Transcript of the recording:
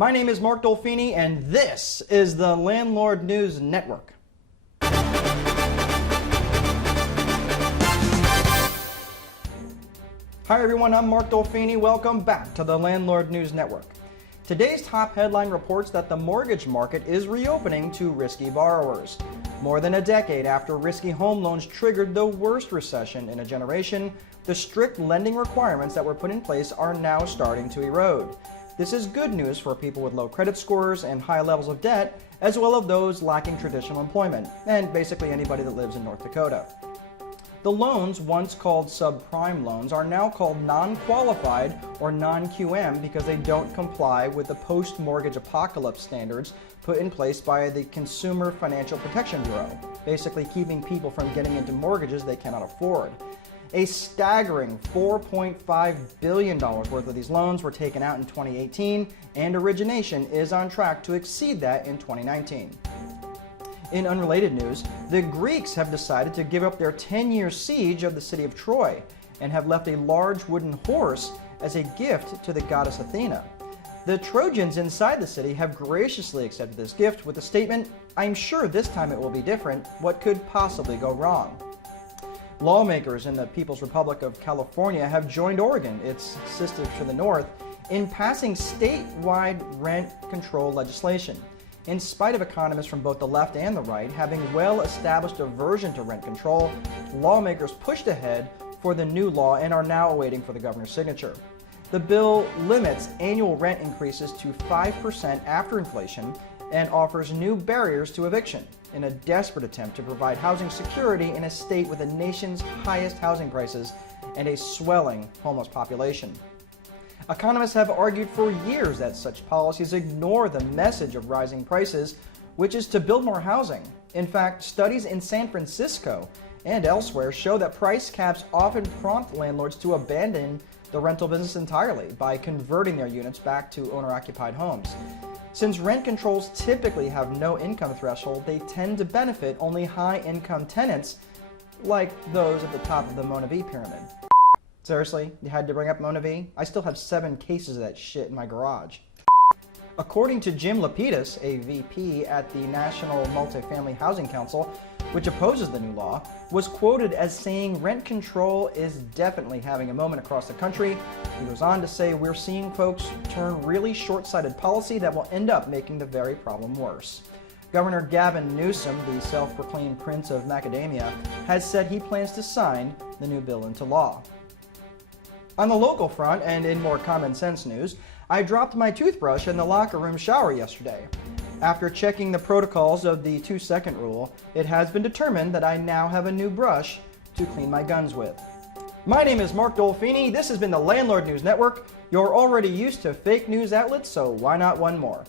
My name is Mark Dolfini, and this is the Landlord News Network. Hi everyone, I'm Mark Dolfini. Welcome back to the Landlord News Network. Today's top headline reports that the mortgage market is reopening to risky borrowers. More than a decade after risky home loans triggered the worst recession in a generation, the strict lending requirements that were put in place are now starting to erode. This is good news for people with low credit scores and high levels of debt, as well as those lacking traditional employment, and basically anybody that lives in North Dakota. The loans, once called subprime loans, are now called non-qualified or non-QM because they don't comply with the post-mortgage apocalypse standards put in place by the Consumer Financial Protection Bureau, basically keeping people from getting into mortgages they cannot afford. A staggering $4.5 billion worth of these loans were taken out in 2018, and origination is on track to exceed that in 2019. In unrelated news, the Greeks have decided to give up their 10-year siege of the city of Troy and have left a large wooden horse as a gift to the goddess Athena. The Trojans inside the city have graciously accepted this gift with the statement, "I'm sure this time it will be different. What could possibly go wrong?" Lawmakers in the People's Republic of California have joined Oregon, its sister to the north, in passing statewide rent control legislation. In spite of economists from both the left and the right having well-established aversion to rent control, lawmakers pushed ahead for the new law and are now awaiting for the governor's signature. The bill limits annual rent increases to 5% after inflation and offers new barriers to eviction in a desperate attempt to provide housing security in a state with the nation's highest housing prices and a swelling homeless population. Economists have argued for years that such policies ignore the message of rising prices, which is to build more housing. In fact, studies in San Francisco and elsewhere show that price caps often prompt landlords to abandon the rental business entirely by converting their units back to owner-occupied homes. Since rent controls typically have no income threshold, they tend to benefit only high-income tenants like those at the top of the Mona V pyramid. Seriously, you had to bring up Mona V? I still have 7 cases of that shit in my garage. According to Jim Lapidus, a VP at the National Multifamily Housing Council, which opposes the new law, was quoted as saying rent control is definitely having a moment across the country. He goes on to say we're seeing folks turn really short-sighted policy that will end up making the very problem worse. Governor Gavin Newsom, the self-proclaimed Prince of Macadamia, has said he plans to sign the new bill into law. On the local front, and in more common sense news, I dropped my toothbrush in the locker room shower yesterday. After checking the protocols of the 2-second rule, it has been determined that I now have a new brush to clean my guns with. My name is Mark Dolfini. This has been the Landlord News Network. You're already used to fake news outlets, so why not one more?